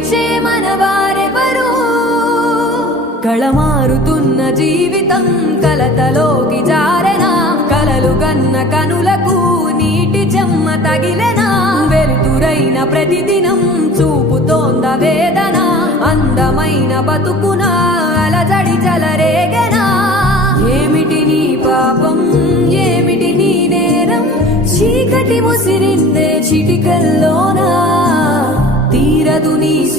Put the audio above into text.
తీర్చే మనవారెవరు కళమారుతున్న జీవితం కలతలోకి జారెనా కలలు గన్న కనులకు నీటి చెమ్మ తగిలెనా వెలుతురైన ప్రతిదినం చూపుతోంద వేదన అందమైన బతుకున అలజడి చలరేగెనా ఏమిటి నీ పాపం ఏమిటి నీ నేరం చీకటి ముసిరిందే చిటికల్లోనా తీరదు నీ